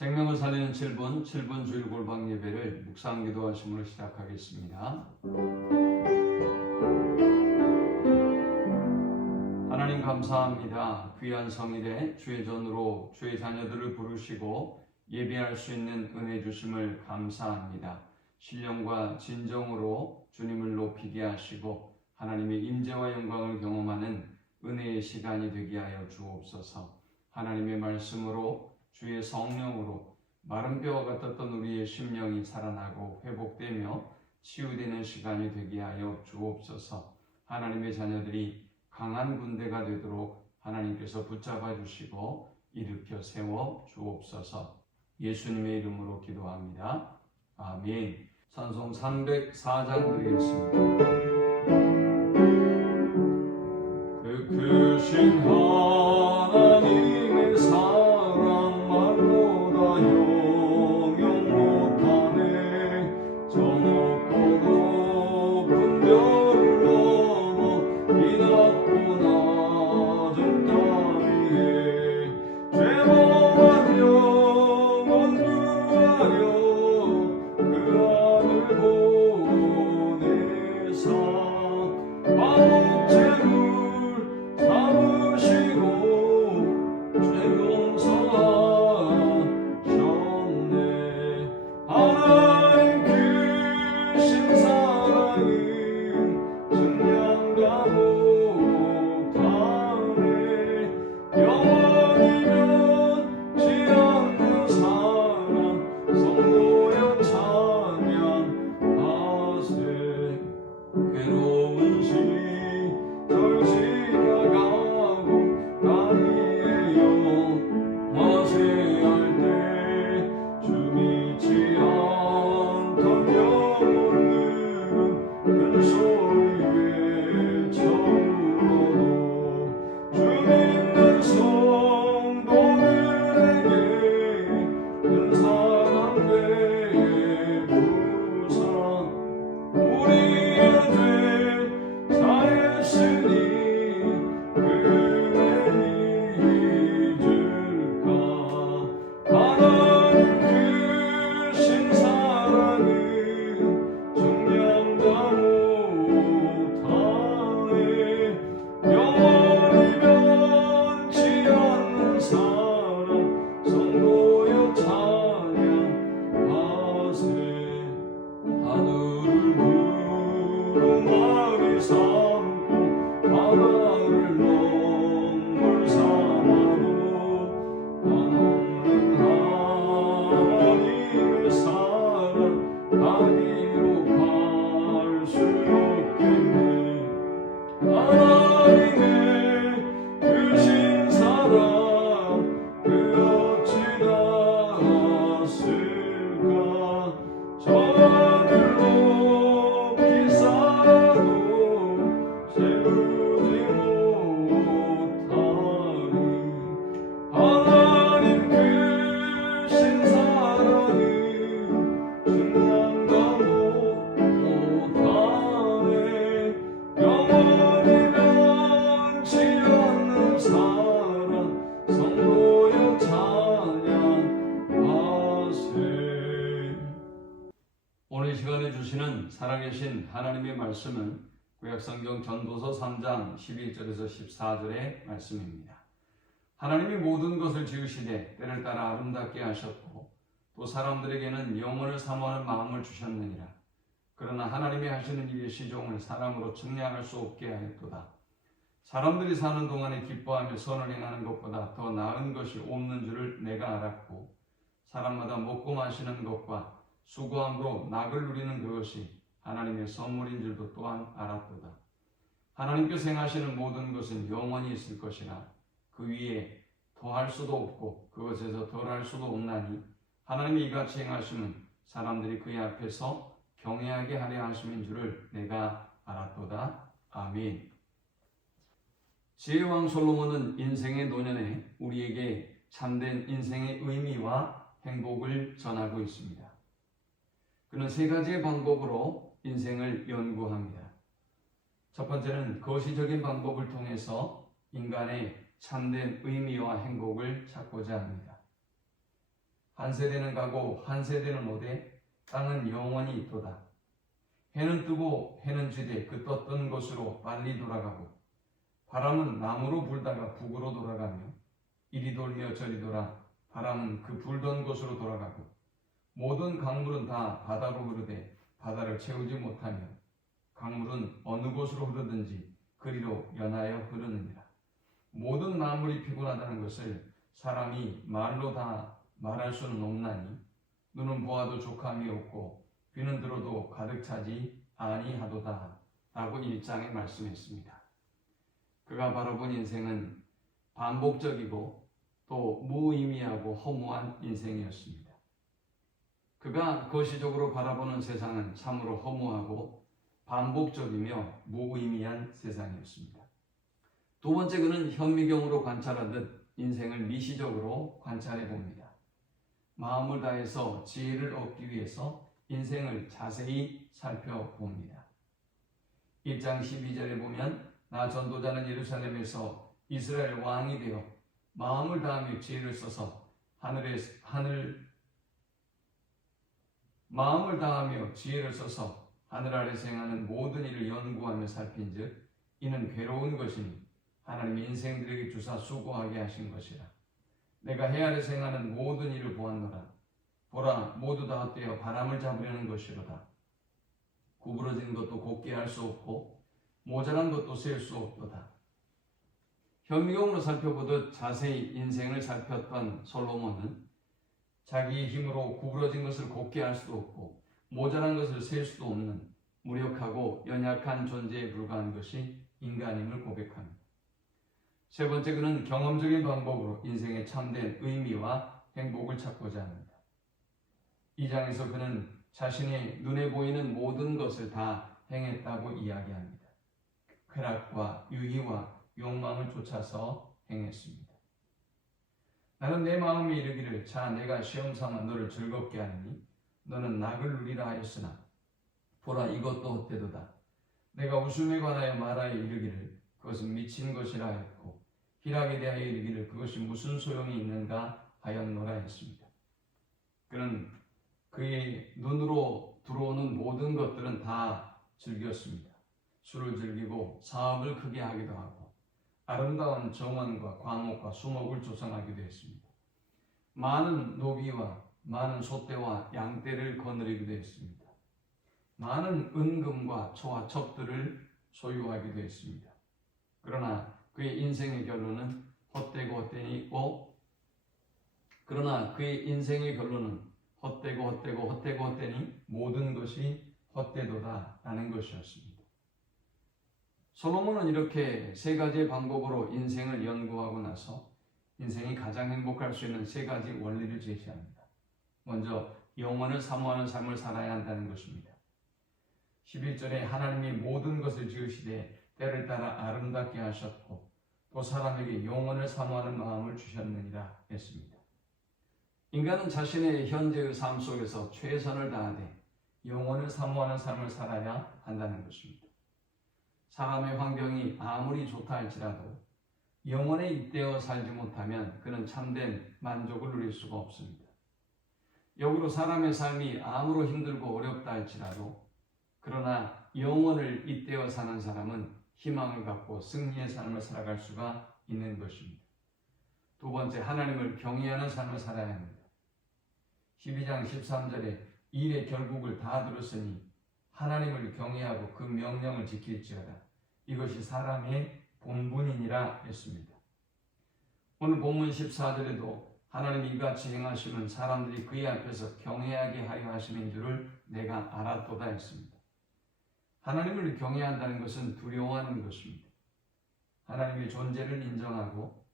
생명을 살리는 7분 주일 골방 예배를 묵상 기도하심으로 시작하겠습니다. 하나님 감사합니다. 귀한 성일에 주의 전으로 주의 자녀들을 부르시고 예배할 수 있는 은혜 주심을 감사합니다. 신령과 진정으로 주님을 높이게 하시고 하나님의 임재와 영광을 경험하는 은혜의 시간이 되게 하여 주옵소서. 하나님의 말씀으로 주의 성령으로 마른 뼈와 같았던 우리의 심령이 살아나고 회복되며 치유되는 시간이 되게 하여 주옵소서. 하나님의 자녀들이 강한 군대가 되도록 하나님께서 붙잡아 주시고 일으켜 세워 주옵소서. 예수님의 이름으로 기도합니다. 아멘. 찬송 304장 드리겠습니다. 그 크신 하나님의 사랑 말로다 형용 못하네. 저 높고 높은 별을 넘어 이 낮고 낮은 땅 위에 죄범한 영혼 구하려 그 아들 보내사 화목제물 삼으시고 죄 용서하셨네. 하나님 크신 사랑은 증량다 못하네. 영원히 변치 않는 사랑 성도여 찬양하세. 괴로운 시절 지나가고 나이에요 마세할 때 주 믿지 않던 영혼들은 큰 소리 외쳐울어도 주 믿는 성도들에게 큰 사랑 베푸사 우리의 죄 사했으니 그 은혜 잊을까. 하나님 크신 사랑은 증량다 못하네. 영원히 변치 않는 사랑 성도여 찬양하세. 하늘을 구름아리 삼고 바다를 넘물 삼아도 한없는 하나님의 사랑 다리로 갈 수 없겠네. 하나님의 크신 사랑 그 어찌 닿았을까. 저 하늘 높이 쌓아도 세우지 못하리. 하나님 크신 사랑은 증량다 못하네. 영원히 변치 않는 사랑 성도여 찬양하세. 오늘 시간에 주시는 살아계신 하나님의 말씀은 구약성경 전도서 3장 11절에서 14절의 말씀입니다. 하나님이 모든 것을 지으시되 때를 따라 아름답게 하셨고 또 사람들에게는 영혼을 사모하는 마음을 주셨느니라. 그러나 하나님이 하시는 일의 시종을 사람으로 측량할 수 없게 하였도다. 사람들이 사는 동안에 기뻐하며 선을 행하는 것보다 더 나은 것이 없는 줄을 내가 알았고 사람마다 먹고 마시는 것과 수고함으로 낙을 누리는 그것이 하나님의 선물인 줄도 또한 알았도다. 하나님께서 행하시는 모든 것은 영원히 있을 것이라 그 위에 더할 수도 없고 그것에서 덜할 수도 없나니 하나님이 이같이 행하심은 사람들이 그의 앞에서 경외하게 하려 하심인 줄을 내가 알았도다. 아멘. 지혜왕 솔로몬은 인생의 노년에 우리에게 참된 인생의 의미와 행복을 전하고 있습니다. 그는 세 가지의 방법으로 인생을 연구합니다. 첫 번째는 거시적인 방법을 통해서 인간의 참된 의미와 행복을 찾고자 합니다. 한 세대는 가고 한 세대는 오되 땅은 영원히 있도다. 해는 뜨고 해는 지되 그 떴던 곳으로 빨리 돌아가고 바람은 남으로 불다가 북으로 돌아가며 이리 돌며 저리 돌아 바람은 그 불던 곳으로 돌아가고 모든 강물은 다 바다로 흐르되 바다를 채우지 못하며 강물은 어느 곳으로 흐르든지 그리로 연하여 흐르느니라. 모든 만물이 피곤하다는 것을 사람이 말로 다 말할 수는 없나니 눈은 보아도 족함이 없고 귀는 들어도 가득 차지 아니하도다 라고 1장에 말씀했습니다. 그가 바라본 인생은 반복적이고 또 무의미하고 허무한 인생이었습니다. 그가 거시적으로 바라보는 세상은 참으로 허무하고 반복적이며 무의미한 세상이었습니다. 두 번째, 그는 현미경으로 관찰하듯 인생을 미시적으로 관찰해 봅니다. 마음을 다해서 지혜를 얻기 위해서 인생을 자세히 살펴봅니다. 1장 12절에 보면 나 전도자는 예루살렘에서 이스라엘 왕이 되어 마음을 다하며 지혜를 써서 마음을 다하며 지혜를 써서 하늘 아래서 행하는 모든 일을 연구하며 살핀즉 이는 괴로운 것이니 하나님이 인생들에게 주사 수고하게 하신 것이라. 내가 해 아래서 행하는 모든 일을 보았노라. 보라, 모두 다 헛되어 바람을 잡으려는 것이로다. 구부러진 것도 곱게 할 수 없고 모자란 것도 셀 수 없도다. 현미경으로 살펴보듯 자세히 인생을 살폈던 솔로몬은 자기의 힘으로 구부러진 것을 곱게 할 수도 없고 모자란 것을 셀 수도 없는 무력하고 연약한 존재에 불과한 것이 인간임을 고백합니다. 세 번째, 그는 경험적인 방법으로 인생의 참된 의미와 행복을 찾고자 합니다. 2장에서 그는 자신의 눈에 보이는 모든 것을 다 행했다고 이야기합니다. 쾌락과 유희와 욕망을 쫓아서 행했습니다. 나는 내 마음에 이르기를 자 내가 시험 삼아 너를 즐겁게 하리니 너는 낙을 누리라 하였으나 보라 이것도 헛되도다. 내가 웃음에 관하여 말하여 이르기를 그것은 미친 것이라 하였고 희락에 대하여 이르기를 그것이 무슨 소용이 있는가 하였노라 했습니다. 그는 그의 눈으로 들어오는 모든 것들은 다 즐겼습니다. 술을 즐기고 사업을 크게 하기도 하고 아름다운 정원과 광옥과 수목을 조성하기도 했습니다. 많은 노비와 많은 소떼와 양떼를 거느리기도 했습니다. 많은 은금과 초와 첩들을 소유하기도 했습니다. 그러나 그의 인생의 결론은 헛되고 헛되니고 헛되니 모든 것이 헛되도다라는 것이었습니다. 솔로몬은 이렇게 세 가지의 방법으로 인생을 연구하고 나서 인생이 가장 행복할 수 있는 세 가지 원리를 제시합니다. 먼저 영원을 사모하는 삶을 살아야 한다는 것입니다. 11절에 하나님이 모든 것을 지으시되 때를 따라 아름답게 하셨고 또 사람에게 영원을 사모하는 마음을 주셨느니라 했습니다. 인간은 자신의 현재의 삶 속에서 최선을 다하되 영원을 사모하는 삶을 살아야 한다는 것입니다. 사람의 환경이 아무리 좋다 할지라도 영원에 잇대어 살지 못하면 그는 참된 만족을 누릴 수가 없습니다. 역으로 사람의 삶이 아무로 힘들고 어렵다 할지라도 그러나 영원을 잇대어 사는 사람은 희망을 갖고 승리의 삶을 살아갈 수가 있는 것입니다. 두 번째, 하나님을 경외하는 삶을 살아야 합니다. 12장 13절에 일의 결국을 다 들었으니 하나님을 경외하고 그 명령을 지킬지어다. 이것이 사람의 본분이니라 했습니다. 오늘 본문 14절에도 하나님이 이같이 행하시면 사람들이 그의 앞에서 경외하게 하려 하시는 줄을 내가 알았도다 했습니다. 하나님을 경외한다는 것은 두려워하는 것입니다. 하나님의 존재를 인정하고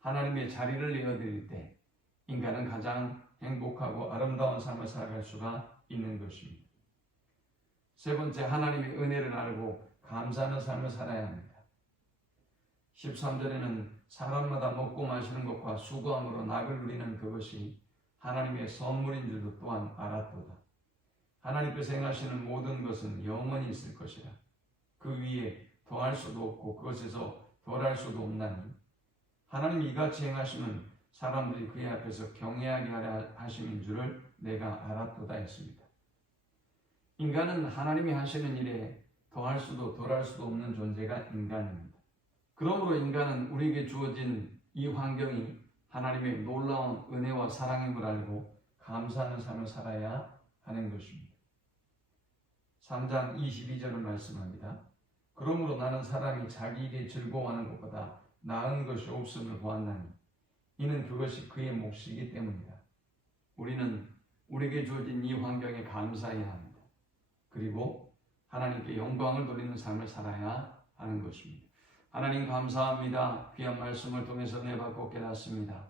하나님의 자리를 내어드릴 때 인간은 가장 행복하고 아름다운 삶을 살아갈 수가 있는 것입니다. 세 번째, 하나님의 은혜를 알고 감사하는 삶을 살아야 합니다. 13절에는 사람마다 먹고 마시는 것과 수고함으로 낙을 누리는 그것이 하나님의 선물인 줄도 또한 알았도다. 하나님께서 행하시는 모든 것은 영원히 있을 것이라. 그 위에 더할 수도 없고 그것에서 덜할 수도 없나니 하나님이 이같이 행하시면 사람들이 그의 앞에서 경외하게 하려 하심인 줄을 내가 알았도다 했습니다. 인간은 하나님이 하시는 일에 더할 수도 덜할 수도 없는 존재가 인간입니다. 그러므로 인간은 우리에게 주어진 이 환경이 하나님의 놀라운 은혜와 사랑임을 알고 감사하는 삶을 살아야 하는 것입니다. 3장 22절을 말씀합니다. 그러므로 나는 사람이 자기 일에 즐거워하는 것보다 나은 것이 없음을 보았나니 이는 그것이 그의 몫이기 때문이다. 우리는 우리에게 주어진 이 환경에 감사해야 합니다. 그리고 하나님께 영광을 돌리는 삶을 살아야 하는 것입니다. 하나님 감사합니다. 귀한 말씀을 통해서 내받고 깨닫습니다.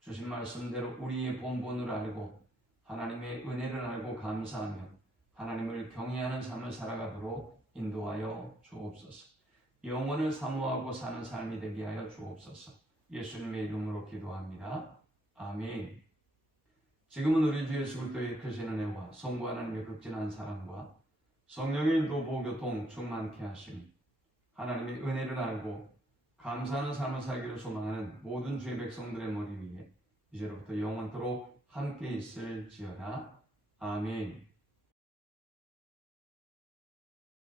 주신 말씀대로 우리의 본분을 알고 하나님의 은혜를 알고 감사하며 하나님을 경외하는 삶을 살아가도록 인도하여 주옵소서. 영혼을 사모하고 사는 삶이 되게 하여 주옵소서. 예수님의 이름으로 기도합니다. 아멘. 지금은 우리 주 예수 그리스도의 크신 은혜와 성부 하나님의 극진한 사랑과 성령의 인도 보교통 충만케 하심, 하나님의 은혜를 알고 감사하는 삶을 살기를 소망하는 모든 주의 백성들의 머리 위에 이제로부터 영원토록 함께 있을지어다. 아멘.